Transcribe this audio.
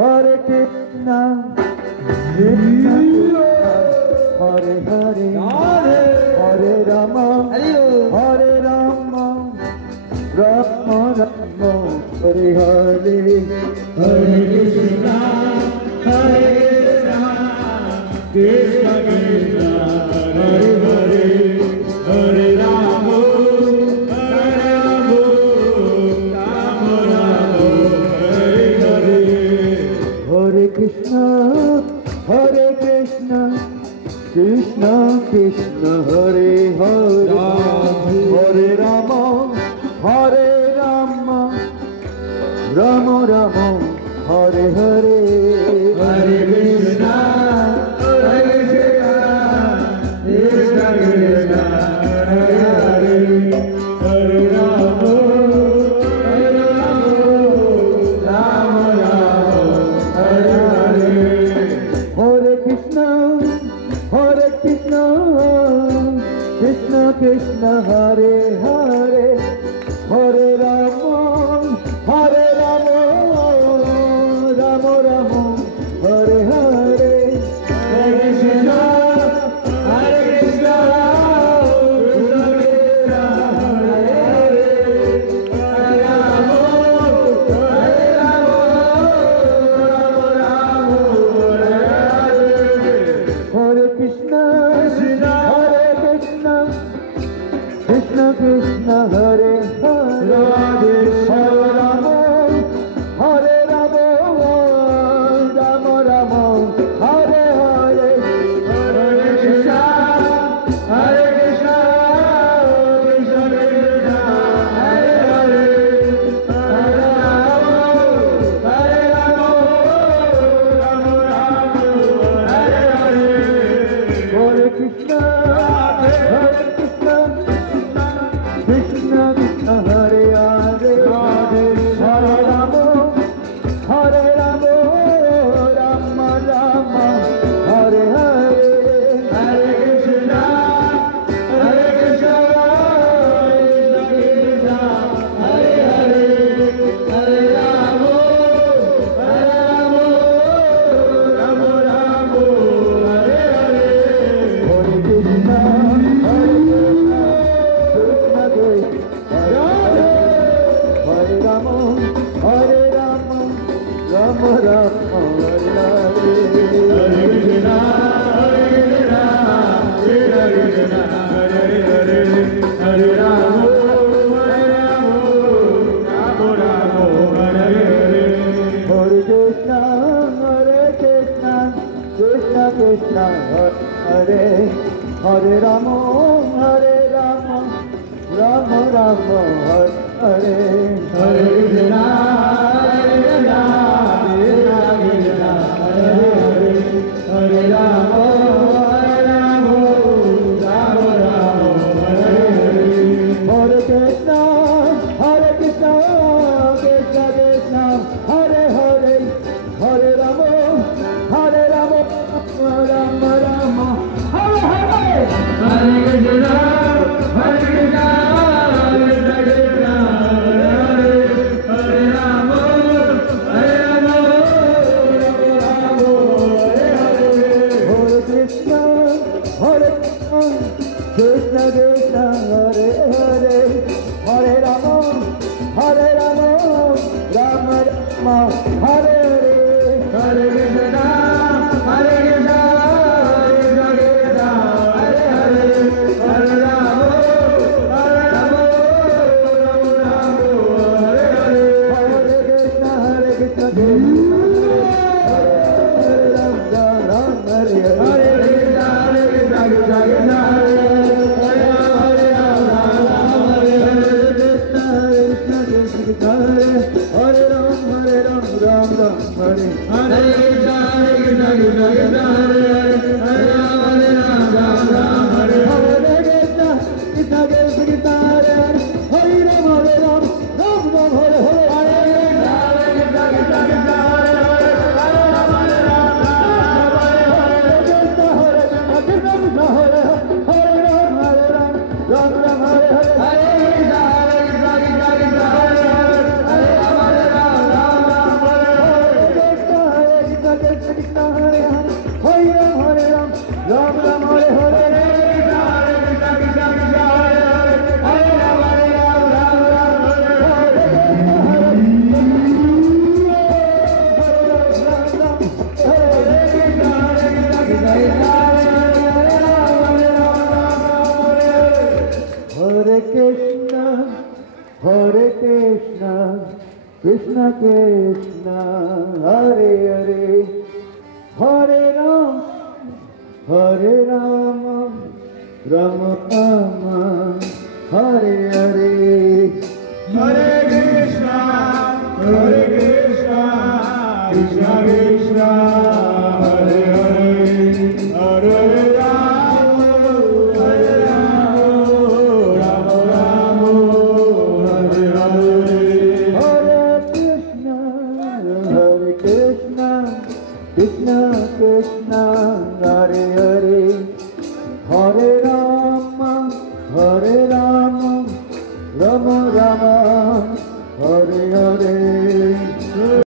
Hare Krishna, Krishna Krishna, Hare Hare, Hare Rama, Hare Rama, Rama Rama, Hare Hare, Hare Krishna, Hare Krishna, Krishna Krishna, Hare Hare, Hare Rama, Hare Rama, Rama Rama, Hare Hare. Hare Krishna, Hare Krishna, Krishna Krishna, Hare Hare, Hare Rama, Hare Rama, Rama Rama, Hare Hare, Hare Krishna, Hare Krishna, Krishna Krishna, Hare Hare, Hare Rama, Hare Rama, Rama Rama, Hare Hare. Hare Krishna, Hare Krishna, Krishna Krishna, Hare Hare, Hare Rama, Hare Rama, Rama Rama, Hare Hare, Hare Krishna, Hare Krishna, Krishna Krishna, Hare Hare, Hare Rama, Hare Rama, Rama Rama, Hare Hare. Hare Krishna, Hare Krishna, Krishna Krishna, Hare Hare, Hare Rama, Hare Rama, Rama Rama, Hare Hare, Hare Krishna, Hare Krishna, Krishna Krishna, Hare Hare, Hare Rama, Hare Rama, Rama Rama, Hare Hare. Hare Krishna, Hare Krishna, Krishna Krishna, Hare Hare, Hare Rama, Hare Rama, Rama Rama, Hare Hare, Hare Krishna, Hare Krishna, Krishna Krishna, Hare Hare, Hare Rama, Hare Rama, Rama Rama, Hare Hare. Hare Krishna, Hare Krishna, Krishna Krishna, Hare Rama, Hare Rama, Rama Rama, Hare Hare. Hare Krishna, Hare Krishna, Krishna Krishna, Hare Hare, Hare Rama, Hare Rama, Rama Rama, Hare Hare. Hare Krishna, Hare Krishna, Krishna Krishna, Hare Hare, Rama, Hare Rama, Rama Rama, Hare Hare. Hare Krishna, Hare Krishna, Krishna Krishna, Hare Hare, Hare Rama, Hare Rama, Rama Rama, Hare Hare. Hare Krishna, Hare Krishna, Krishna Krishna, Hare Hare, Hare Rama, Hare Rama, Rama Rama, Hare Hare. Hare Krishna, Hare Krishna, Krishna Krishna, Hare Hare, Hare Rama, Hare Rama, Rama Rama, Hare Hare. Hare Krishna, Hare Krishna, Krishna Krishna, Hare Hare, Hare Rama, Hare Rama, Rama Rama, Hare Hare. Hare Krishna, Hare Krishna, Krishna Krishna, Hare Hare, Hare Rama, Hare Rama, Rama Rama, Hare Hare. Hare Krishna, Hare Krishna, Krishna Krishna, Hare Rama, Rama Hare Hare. Hare Krishna, Hare Krishna, Krishna Krishna, Hare Hare, Hare Rama, Rama Hare Hare. Hare Krishna, Hare Krishna, Krishna Krishna, Hare Rama, Rama Rama, Hare Hare Krishna, Hare Krishna, Krishna Krishna, Hare Hare, Hare Rama, Hare Rama, Rama Rama, Hare Hare. Hare Krishna, Krishna Krishna, Krishna Hare Hare, Hare Rama, Hare Rama, Rama Rama, Hare Hare. Hare Krishna, Hare Krishna, Krishna Krishna, Hare Hare, Hare Rama, Hare Rama, Rama Rama, Hare Hare. Hare Krishna, Hare Krishna, Krishna Krishna, Hare Hare, Hare Rama, Hare Rama, Rama Rama, Hare Hare. Hare Krishna, Hare Krishna, Krishna Krishna, Hare Hare, Hare Rama, Hare Rama, Rama Rama, Hare Hare. Krishna, Hare Hare, Hare Ram, Hare Rama, Rama Rama, Hare Hare, Hare Krishna, Krishna Krishna, Hare Hare, Hare Rama, Rama Rama, Hare Hare. Hare Krishna, Krishna Krishna, Hare